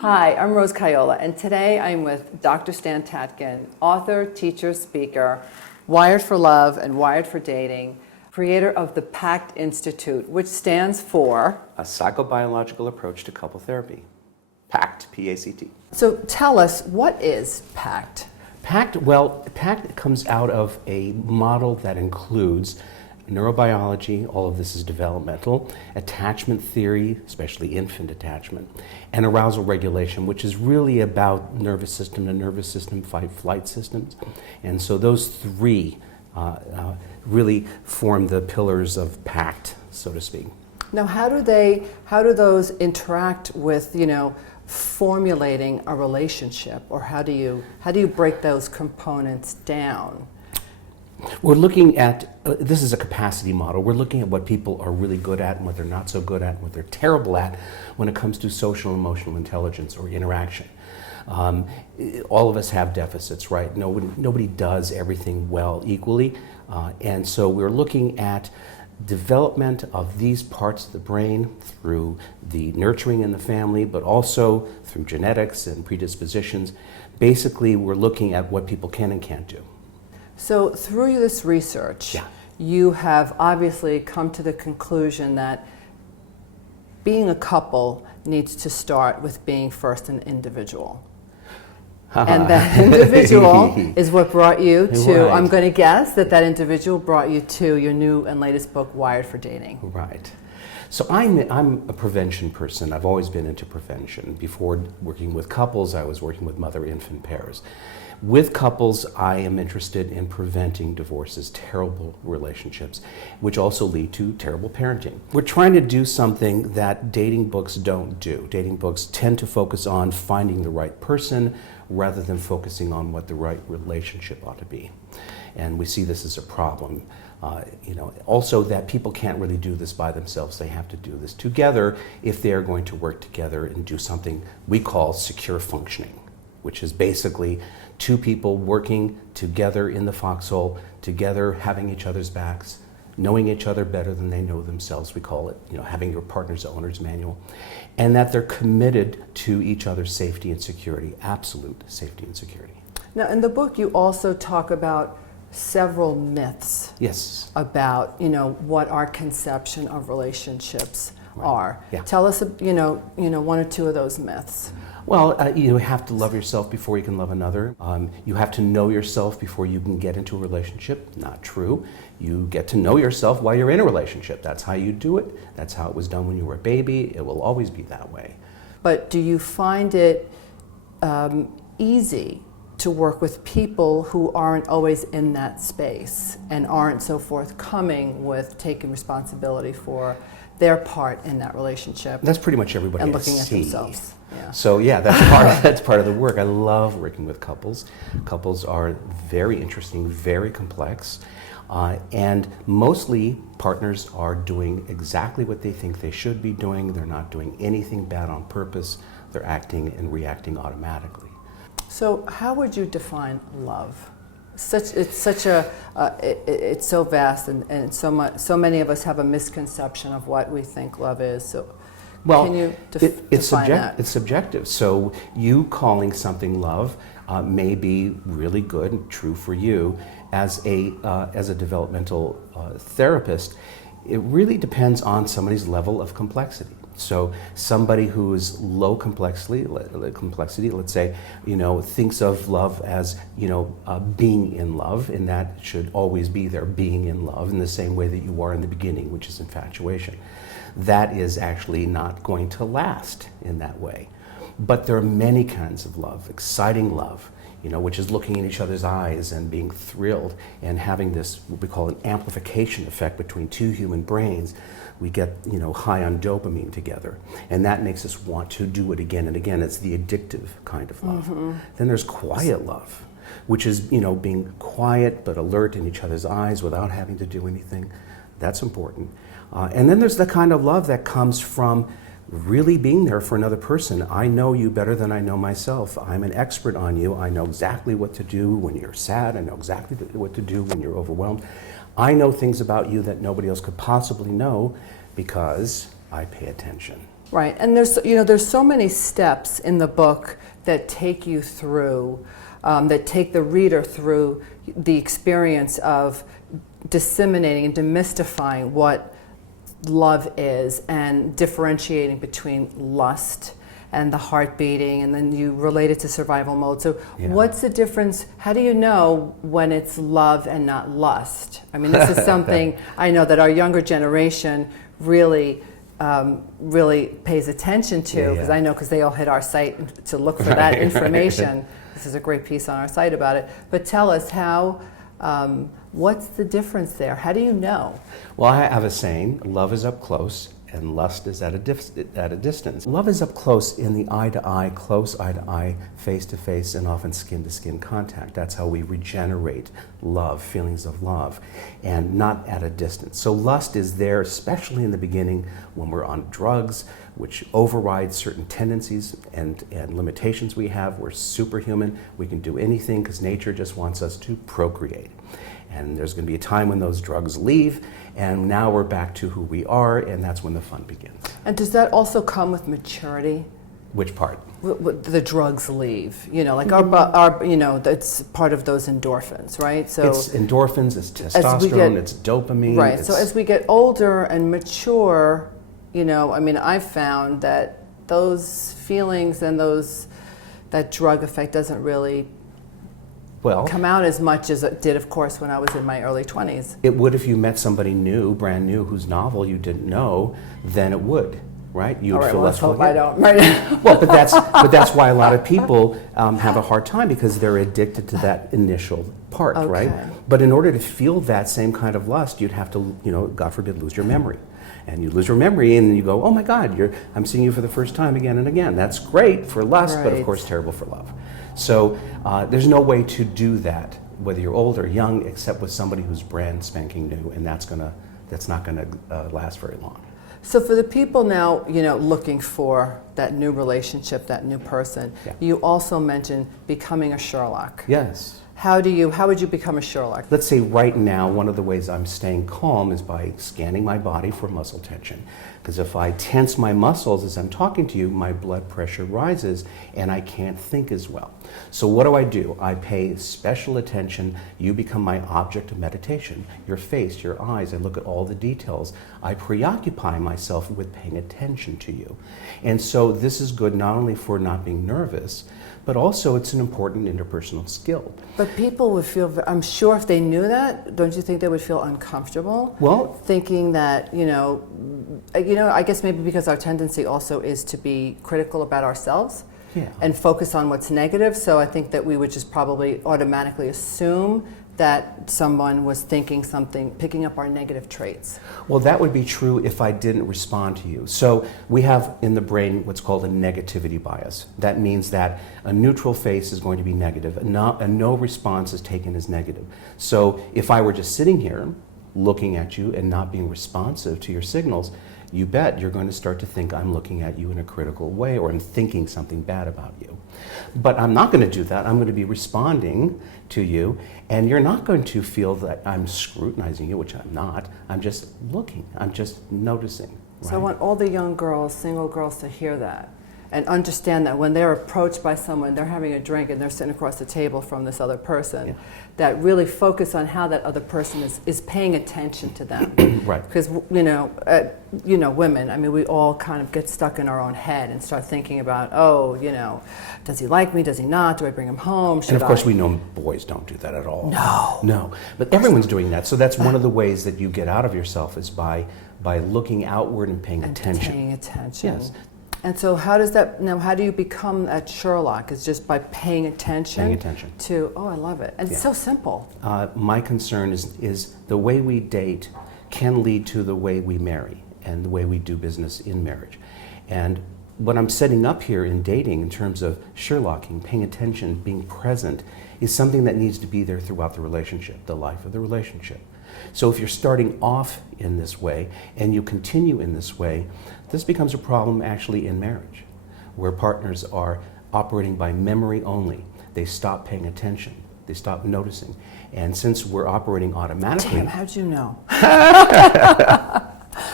Hi, I'm Rose Caiola, and today I'm with Dr. Stan Tatkin, author, teacher, speaker, Wired for Love and Wired for Dating, creator of the Pact Institute, which stands for A Psychobiological Approach to Couple Therapy. Pact, P-A-C-T. So tell us, what is Pact? Pact comes out of a model that includes neurobiology, all of this is developmental, attachment theory, especially infant attachment, and arousal regulation, which is really about nervous system to nervous system, fight-flight systems. And so those three really form the pillars of Pact, so to speak. Now, how do those interact with, formulating a relationship, or how do you break those components down? We're looking at, this is a capacity model, we're looking at what people are really good at and what they're not so good at and what they're terrible at when it comes to social and emotional intelligence or interaction. All of us have deficits, right? Nobody does everything well equally, and so we're looking at development of these parts of the brain through the nurturing in the family, but also through genetics and predispositions. Basically, we're looking at what people can and can't do. So through this research, you have obviously come to the conclusion that being a couple needs to start with being first an individual. And that individual is what brought you to, Right. I'm going to guess that individual brought you to your new and latest book, Wired for Dating. Right. So I'm a prevention person. I've always been into prevention. Before working with couples, I was working with mother-infant pairs. With couples, I am interested in preventing divorces, terrible relationships, which also lead to terrible parenting. We're trying to do something that dating books don't do. Dating books tend to focus on finding the right person rather than focusing on what the right relationship ought to be. And we see this as a problem. Also that people can't really do this by themselves. They have to do this together if they are going to work together and do something we call secure functioning, which is basically two people working together in the foxhole, together having each other's backs, knowing each other better than they know themselves. We call it, having your partner's owner's manual, and that they're committed to each other's safety and security, absolute safety and security. Now, in the book, you also talk about several myths. Yes. About, what our conception of relationships are. Yeah. Tell us, one or two of those myths. Well, you have to love yourself before you can love another. You have to know yourself before you can get into a relationship. Not true. You get to know yourself while you're in a relationship. That's how you do it. That's how it was done when you were a baby. It will always be that way. But do you find it easy to work with people who aren't always in that space and aren't so forthcoming with taking responsibility for their part in that relationship? That's pretty much everybody and I looking see. at themselves. Yeah. So yeah, that's part of the work. I love working with couples. Couples are very interesting, very complex, and mostly partners are doing exactly what they think they should be doing. They're not doing anything bad on purpose. They're acting and reacting automatically. So how would you define love? It's so vast, and so many of us have a misconception of what we think love is. So can you define that? It's subjective. So you calling something love may be really good and true for you. As a developmental therapist, it really depends on somebody's level of complexity. So somebody who is low complexity, let's say, thinks of love as, being in love, and that should always be there, being in love in the same way that you are in the beginning, which is infatuation. That is actually not going to last in that way. But there are many kinds of love, exciting love, which is looking in each other's eyes and being thrilled and having this, what we call an amplification effect between two human brains. We get, high on dopamine together, and that makes us want to do it again and again. It's the addictive kind of love. Mm-hmm. Then there's quiet love, which is, being quiet but alert in each other's eyes without having to do anything. That's important. And then there's the kind of love that comes from really being there for another person. I know you better than I know myself. I'm an expert on you. I know exactly what to do when you're sad. I know exactly what to do when you're overwhelmed. I know things about you that nobody else could possibly know because I pay attention. Right, and there's so many steps in the book that take you through, that take the reader through the experience of disseminating and demystifying what love is and differentiating between lust and the heart beating, and then you relate it to survival mode. So what's the difference? How do you know when it's love and not lust? I mean, this is something I know that our younger generation really pays attention to, because I know, because they all hit our site to look for that information. This is a great piece on our site about it. But tell us how, what's the difference there? How do you know? Well, I have a saying, love is up close and lust is at a distance. Love is up close in the eye-to-eye, close eye-to-eye, face-to-face, and often skin-to-skin contact. That's how we regenerate love, feelings of love, and not at a distance. So lust is there, especially in the beginning when we're on drugs, which override certain tendencies and limitations we have. We're superhuman. We can do anything because nature just wants us to procreate. And there's going to be a time when those drugs leave, and now we're back to who we are, and that's when the fun begins. And does that also come with maturity? Which part? The drugs leave, like our that's part of those endorphins, right? So it's endorphins, it's testosterone, it's dopamine. Right. So as we get older and mature, I've found that those feelings and that drug effect doesn't really come out as much as it did, of course, when I was in my early 20s. It would if you met somebody new, brand new, whose novel you didn't know, then it would, right? You would feel let's less hope I don't. Right. Well, but that's why a lot of people have a hard time, because they're addicted to that initial part, right? But in order to feel that same kind of lust, you'd have to, God forbid, lose your memory. And you lose your memory, and you go, oh my God, I'm seeing you for the first time again and again. That's great for lust, but of course terrible for love. So there's no way to do that, whether you're old or young, except with somebody who's brand spanking new, and that's not gonna last very long. So for the people now, looking for that new relationship, that new person, you also mentioned becoming a Sherlock. Yes. How would you become a Sherlock? Let's say right now, one of the ways I'm staying calm is by scanning my body for muscle tension. Because if I tense my muscles as I'm talking to you, my blood pressure rises and I can't think as well. So what do? I pay special attention. You become my object of meditation. Your face, your eyes, I look at all the details. I preoccupy myself with paying attention to you. And so this is good not only for not being nervous, but also it's an important interpersonal skill. But people would feel, I'm sure if they knew that, don't you think they would feel uncomfortable? Well, thinking that, I guess maybe because our tendency also is to be critical about ourselves and focus on what's negative. So I think that we would just probably automatically assume that someone was thinking something, picking up our negative traits. Well, that would be true if I didn't respond to you. So we have in the brain what's called a negativity bias. That means that a neutral face is going to be negative, and no response is taken as negative. So if I were just sitting here looking at you and not being responsive to your signals, you bet you're going to start to think I'm looking at you in a critical way, or I'm thinking something bad about you. But I'm not going to do that. I'm going to be responding to you, and you're not going to feel that I'm scrutinizing you, which I'm not. I'm just looking. I'm just noticing. Right? So I want all the young girls, single girls, to hear that and understand that when they're approached by someone, they're having a drink and they're sitting across the table from this other person, that really focus on how that other person is paying attention to them. Right. Because, women, I mean, we all kind of get stuck in our own head and start thinking about, does he like me? Does he not? Do I bring him home? And of course, we know boys don't do that at all. No. But everyone's doing that. So that's one of the ways that you get out of yourself, is by looking outward and paying attention. Paying attention. Yes. And so how do you become that Sherlock? It's just by paying attention. Paying attention. To, I love it. And it's so simple. My concern is the way we date can lead to the way we marry and the way we do business in marriage. And what I'm setting up here in dating in terms of Sherlocking, paying attention, being present, is something that needs to be there throughout the relationship, the life of the relationship. So if you're starting off in this way and you continue in this way, this becomes a problem actually in marriage, where partners are operating by memory only. They stop paying attention. They stop noticing. And since we're operating automatically... Damn, how'd you know?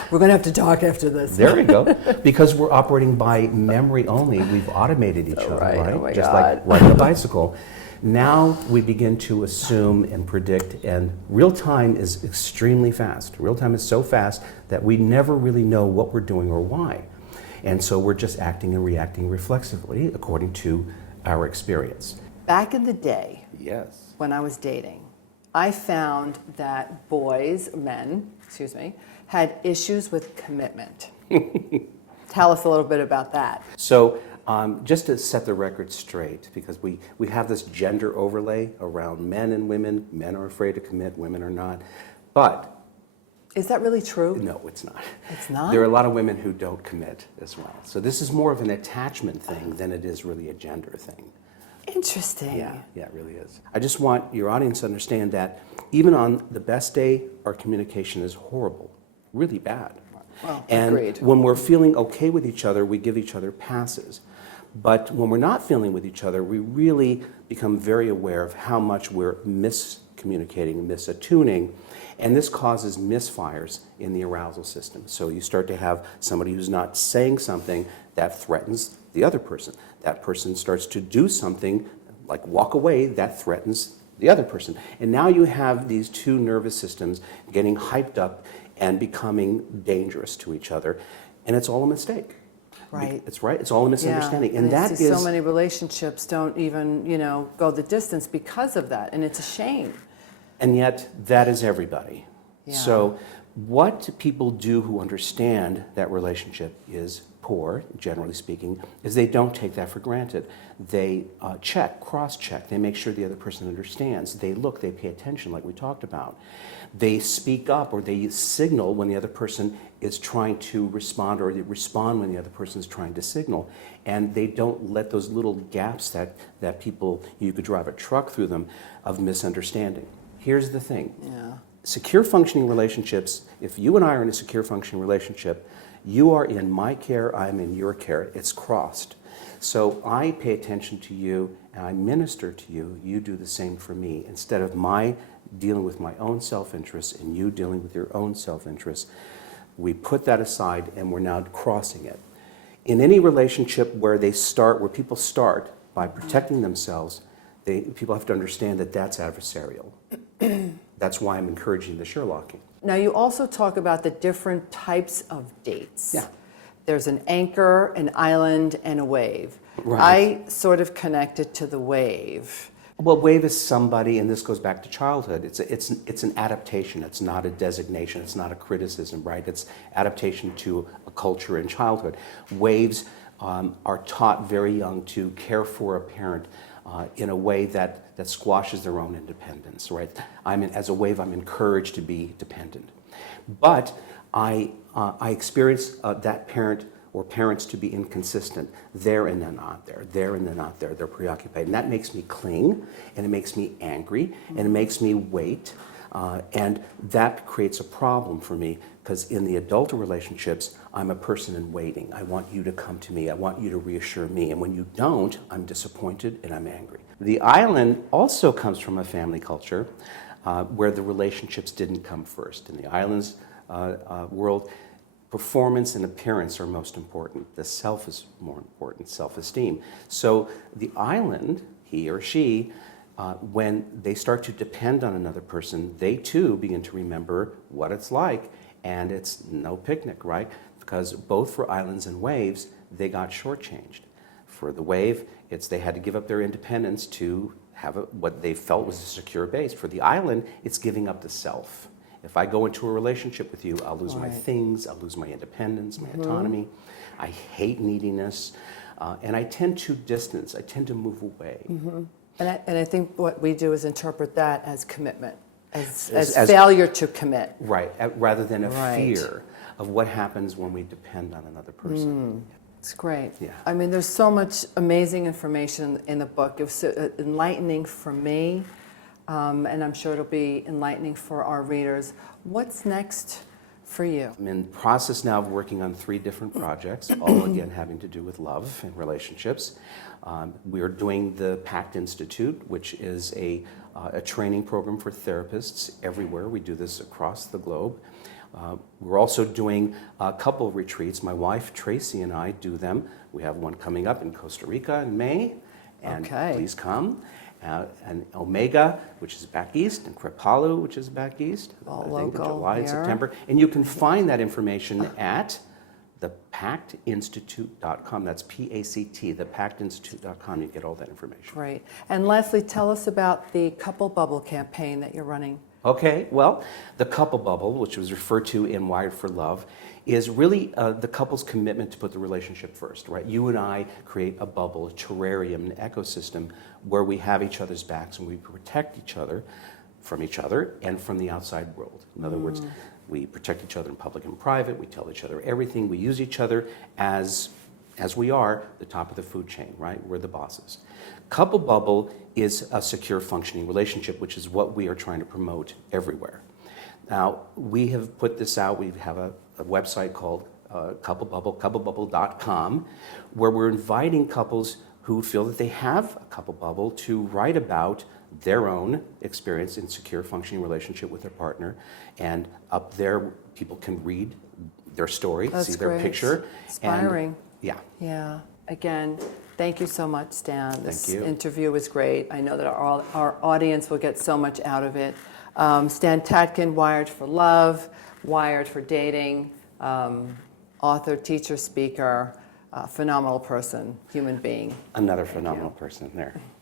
We're going to have to talk after this. There we go. Because we're operating by memory only, we've automated each other, right? Oh my Just God. like riding a bicycle. Now we begin to assume and predict, and real time is extremely fast. Real time is so fast that we never really know what we're doing or why. And so we're just acting and reacting reflexively according to our experience. Back in the day, Yes. when I was dating, I found that men, had issues with commitment. Tell us a little bit about that. So just to set the record straight, because we have this gender overlay around men and women. Men are afraid to commit, women are not. But Is that really true? no, it's not. It's not? There are a lot of women who don't commit as well. So this is more of an attachment thing than it is really a gender thing. Interesting. Yeah, it really is. I just want your audience to understand that even on the best day, our communication is horrible, really bad. Well, and agreed. when we're feeling okay with each other, we give each other passes. But when we're not feeling with each other, we really become very aware of how much we're miscommunicating, misattuning, and this causes misfires in the arousal system. So you start to have somebody who's not saying something that threatens the other person. That person starts to do something, like walk away, that threatens the other person. And now you have these two nervous systems getting hyped up and becoming dangerous to each other, and it's all a mistake. Right. It's right. It's all a misunderstanding, Yeah. and I that see is so many relationships don't even, go the distance because of that, and it's a shame. And yet, that is everybody. Yeah. So, what people do who understand that relationship is poor, generally speaking, is they don't take that for granted. They cross-check. They make sure the other person understands. They look, they pay attention, like we talked about. They speak up, or they signal when the other person is trying to respond, or they respond when the other person is trying to signal. And they don't let those little gaps that people, you could drive a truck through them, of misunderstanding. Here's the thing. Yeah. Secure functioning relationships, if you and I are in a secure functioning relationship, you are in my care, I'm in your care, it's crossed. So I pay attention to you and I minister to you, you do the same for me. Instead of my dealing with my own self-interest and you dealing with your own self-interest, we put that aside and we're now crossing it. In any relationship where people start by protecting themselves, people have to understand that that's adversarial. That's why I'm encouraging the Sherlocking. Now, you also talk about the different types of dates. Yeah. There's an anchor, an island, and a wave. Right. I sort of connect it to the wave. Well, wave is somebody, and this goes back to childhood. It's an adaptation. It's not a designation. It's not a criticism, right? It's adaptation to a culture in childhood. Waves are taught very young to care for a parent in a way that squashes their own independence, right? As a wave, I'm encouraged to be dependent. But I experience that parent or parents to be inconsistent. There and then not there, there and then not there. They're preoccupied. And that makes me cling, and it makes me angry, and it makes me wait. And that creates a problem for me, because in the adult relationships, I'm a person in waiting. I want you to come to me. I want you to reassure me. And when you don't, I'm disappointed and I'm angry. The island also comes from a family culture where the relationships didn't come first. In the island's world, performance and appearance are most important. The self is more important, self-esteem. So the island, he or she, when they start to depend on another person, they too begin to remember what it's like, and it's no picnic, right? Because both for islands and waves, they got shortchanged. For the wave, they had to give up their independence to have what they felt was a secure base. For the island, it's giving up the self. If I go into a relationship with you, I'll lose my things, I'll lose my independence, my autonomy. I hate neediness, and I tend to distance, I tend to move away. And I think what we do is interpret that as commitment, as failure to commit. Right, rather than a fear of what happens when we depend on another person. It's great. Yeah. I mean, there's so much amazing information in the book. It was so enlightening for me, and I'm sure it'll be enlightening for our readers. What's next for you? I'm in the process now of working on 3 different projects, all again having to do with love and relationships. We are doing the Pact Institute, which is a training program for therapists everywhere. We do this across the globe. We're also doing a couple retreats. My wife, Tracy, and I do them. We have one coming up in Costa Rica in May, and please come. And Omega, which is back east, and Kripalu, which is back east, All I think local in July and here. September. And you can find that information at thepactinstitute.com. That's P-A-C-T, thepactinstitute.com. You get all that information. Great. And Leslie, tell us about the Couple Bubble campaign that you're running. Okay, well, the couple bubble, which was referred to in Wired for Love, is really the couple's commitment to put the relationship first, right? You and I create a bubble, a terrarium, an ecosystem where we have each other's backs and we protect each other and from the outside world. In other words, we protect each other in public and private, we tell each other everything, we use each other as we are the top of the food chain, right? We're the bosses. Couple bubble is a secure functioning relationship, which is what we are trying to promote everywhere. Now, we have put this out. We have a website called Couple Bubble, couplebubble.com, where we're inviting couples who feel that they have a couple bubble to write about their own experience in secure functioning relationship with their partner. And up there, people can read their story, That's see their great. picture. Inspiring. Yeah. Yeah. Again, thank you so much, Stan. This Thank you. interview was great. I know that our audience will get so much out of it. Stan Tatkin, Wired for Love, Wired for Dating, author, teacher, speaker, phenomenal person, human being. Another phenomenal person there.